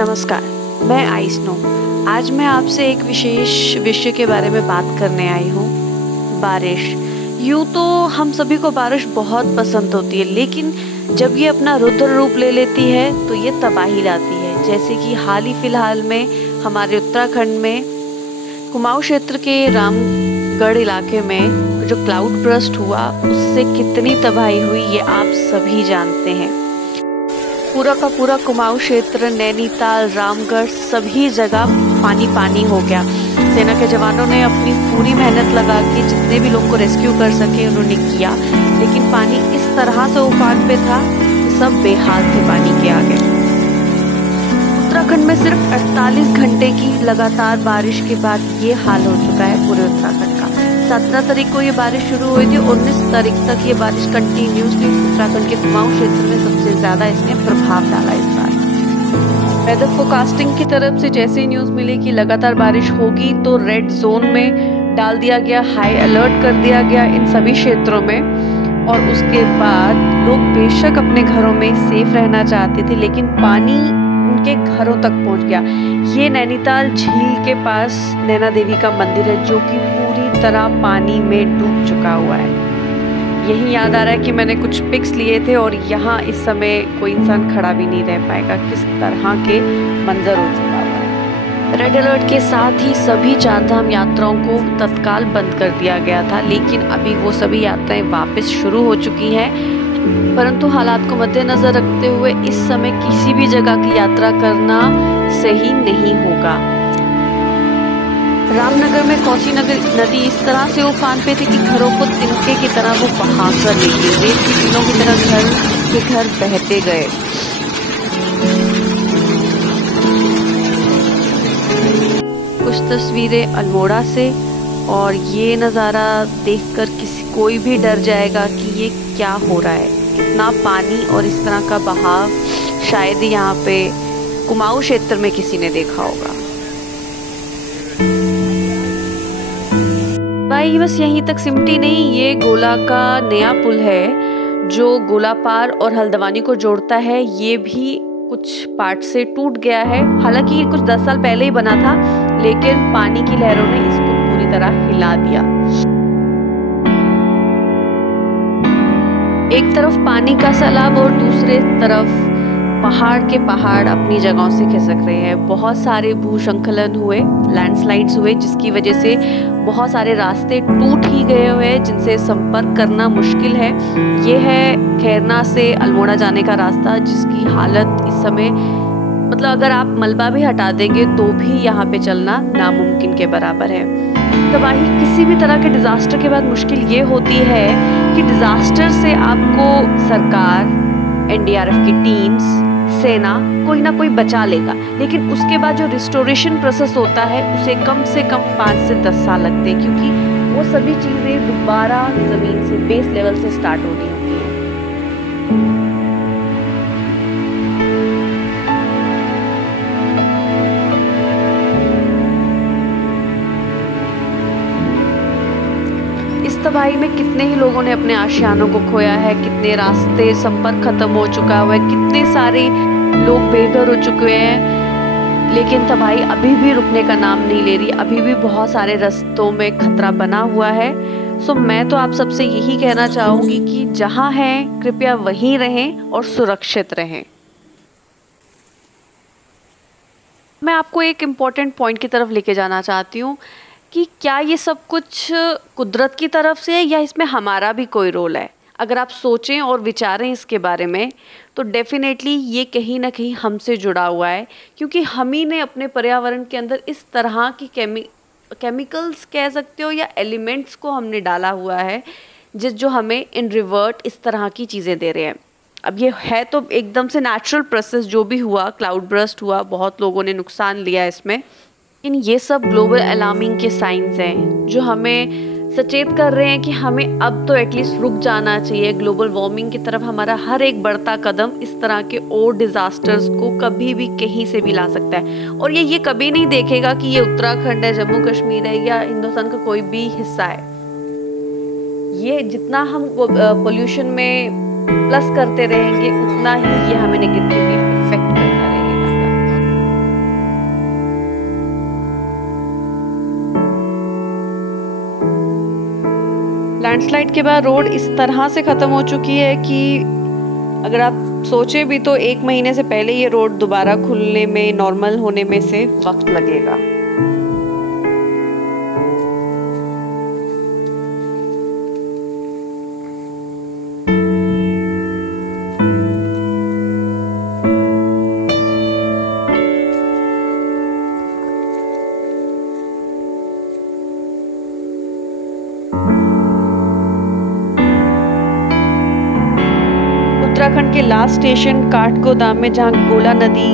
नमस्कार, मैं आइस्नो। आज मैं आपसे एक विशेष विषय के बारे में बात करने आई हूँ, बारिश। यूँ तो हम सभी को बारिश बहुत पसंद होती है, लेकिन जब ये अपना रुद्र रूप ले लेती है तो ये तबाही लाती है। जैसे कि हाल ही फिलहाल में हमारे उत्तराखंड में कुमाऊं क्षेत्र के रामगढ़ इलाके में जो क्लाउड बर्स्ट हुआ, उससे कितनी तबाही हुई ये आप सभी जानते हैं। पूरा का पूरा कुमाऊं क्षेत्र, नैनीताल, रामगढ़, सभी जगह पानी पानी हो गया। सेना के जवानों ने अपनी पूरी मेहनत लगा के जितने भी लोगों को रेस्क्यू कर सके उन्होंने किया, लेकिन पानी इस तरह से उफान पे था कि सब बेहाल थे पानी के आगे। उत्तराखंड में सिर्फ 48 घंटे की लगातार बारिश के बाद ये हाल हो चुका है पूरे उत्तराखंड का। 17 तारीख को ये बारिश शुरू हुई थी, 19 तारीख तक ये बारिश कंटिन्यूसली उत्तराखंड के कुमाऊं क्षेत्र में सबसे ज्यादा इसने प्रभाव डाला इस बार। वेदर फोरकास्टिंग की तरफ से जैसे ही न्यूज मिली कि लगातार बारिश होगी तो रेड जोन में डाल दिया गया, हाई अलर्ट कर दिया गया इन सभी क्षेत्रों में। और उसके बाद लोग बेशक अपने घरों में सेफ रहना चाहते थे, लेकिन पानी उनके घरों तक पहुंच गया। ये नैनीताल झील के पास नैना देवी का मंदिर है, जो कि पूरी तरह पानी में डूब चुका हुआ है। यही याद आ रहा है कि मैंने कुछ पिक्स लिए थे और यहाँ इस समय कोई इंसान खड़ा भी नहीं रह पाएगा, किस तरह के मंजर हो चुका हुआ है। रेड अलर्ट के साथ ही सभी चारधाम यात्राओं को तत्काल बंद कर दिया गया था, लेकिन अभी वो सभी यात्राएं वापस शुरू हो चुकी हैं। परंतु हालात को मद्देनजर रखते हुए इस समय किसी भी जगह की यात्रा करना सही नहीं होगा। रामनगर में कोसी नदी इस तरह से उफान पे थी कि घरों को तिनके की तरह वो बहा कर ले गई। रेत की टीलों की तरह घर बहते गए। कुछ तस्वीरें अल्मोड़ा से, और ये नज़ारा देखकर कोई भी डर जाएगा कि ये क्या हो रहा है। कितना पानी और इस तरह का बहाव शायद यहाँ पे कुमाऊं क्षेत्र में किसी ने देखा होगा। भाई बस यहीं तक सिमटी नहीं, ये गोला का नया पुल है जो गोलापार और हल्द्वानी को जोड़ता है। ये भी कुछ पार्ट से टूट गया है। हालांकि ये कुछ 10 साल पहले ही बना था, लेकिन पानी की लहरों ने इसको पूरी तरह हिला दिया। एक तरफ पानी का सैलाब और दूसरे तरफ पहाड़ के पहाड़ अपनी जगहों से खिसक रहे हैं। बहुत सारे भूस्खलन हुए, लैंडस्लाइड्स हुए, जिसकी वजह से बहुत सारे रास्ते टूट ही गए हुए हैं, जिनसे संपर्क करना मुश्किल है। ये है खैरना से अल्मोड़ा जाने का रास्ता, जिसकी हालत इस समय मतलब अगर आप मलबा भी हटा देंगे तो भी यहाँ पे चलना नामुमकिन के बराबर है। तबाही किसी भी तरह के डिजास्टर के बाद मुश्किल ये होती है कि डिजास्टर से आपको सरकार, एनडीआरएफ की टीम्स, सेना कोई ना कोई बचा लेगा, लेकिन उसके बाद जो रिस्टोरेशन प्रोसेस होता है उसे कम से कम 5 से 10 साल लगते हैं, क्योंकि वो सभी चीज़ें दोबारा ज़मीन से, बेस लेवल से स्टार्ट होनी होती है। इस तबाही में कितने ही लोगों ने अपने आशियानों को खोया है, कितने रास्ते, संपर्क खत्म हो चुका हुआ है, कितने सारे लोग बेघर हो चुके हैं। लेकिन तबाही अभी भी रुकने का नाम नहीं ले रही, अभी भी बहुत सारे रास्तों में खतरा बना हुआ है। सो मैं तो आप सबसे यही कहना चाहूँगी कि जहाँ हैं कृपया वहीं रहें और सुरक्षित रहें। मैं आपको एक इम्पॉर्टेंट पॉइंट की तरफ लेके जाना चाहती हूँ कि क्या ये सब कुछ कुदरत की तरफ से है या इसमें हमारा भी कोई रोल है। अगर आप सोचें और विचारें इसके बारे में तो डेफिनेटली ये कहीं ना कहीं हमसे जुड़ा हुआ है, क्योंकि हम ही ने अपने पर्यावरण के अंदर इस तरह की केमिकल्स कह सकते हो या एलिमेंट्स को हमने डाला हुआ है, जो हमें इन रिवर्ट इस तरह की चीज़ें दे रहे हैं। अब ये है तो एकदम से नेचुरल प्रोसेस, जो भी हुआ, क्लाउड बर्स्ट हुआ, बहुत लोगों ने नुकसान लिया इसमें, लेकिन ये सब ग्लोबल अलार्मिंग के साइंस हैं जो हमें सचेत कर रहे हैं कि हमें अब तो एटलीस्ट रुक जाना चाहिए। ग्लोबल वार्मिंग की तरफ हमारा हर एक बढ़ता कदम इस तरह के और डिजास्टर्स को कभी भी कहीं से भी ला सकता है, और ये कभी नहीं देखेगा कि ये उत्तराखंड है, जम्मू कश्मीर है या हिंदुस्तान का कोई भी हिस्सा है। ये जितना हम पोल्यूशन में प्लस करते रहेंगे उतना ही ये हमें नेगेटिवली इफेक्ट करता रहेगा। लैंडस्लाइड के बाद रोड इस तरह से ख़त्म हो चुकी है कि अगर आप सोचें भी तो 1 महीने से पहले ये रोड दोबारा खुलने में, नॉर्मल होने में से वक्त लगेगा। उत्तराखंड के लास्ट स्टेशन काठगोदाम में, जहां गोला नदी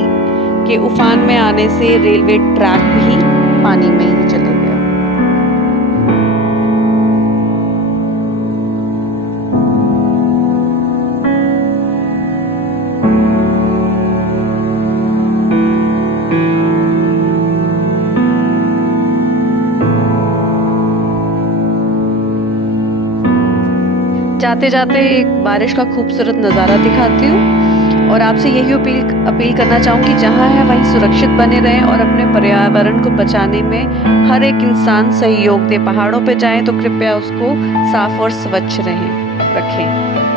के उफान में आने से रेलवे ट्रैक भी पानी में ही चले गया। जाते जाते एक बारिश का खूबसूरत नज़ारा दिखाती हूँ और आपसे यही अपील करना चाहूँगी, जहाँ है वहीं सुरक्षित बने रहें और अपने पर्यावरण को बचाने में हर एक इंसान सहयोग दे। पहाड़ों पे जाएं तो कृपया उसको साफ और स्वच्छ रखें।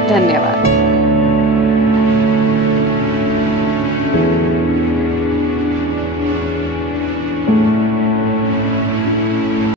धन्यवाद।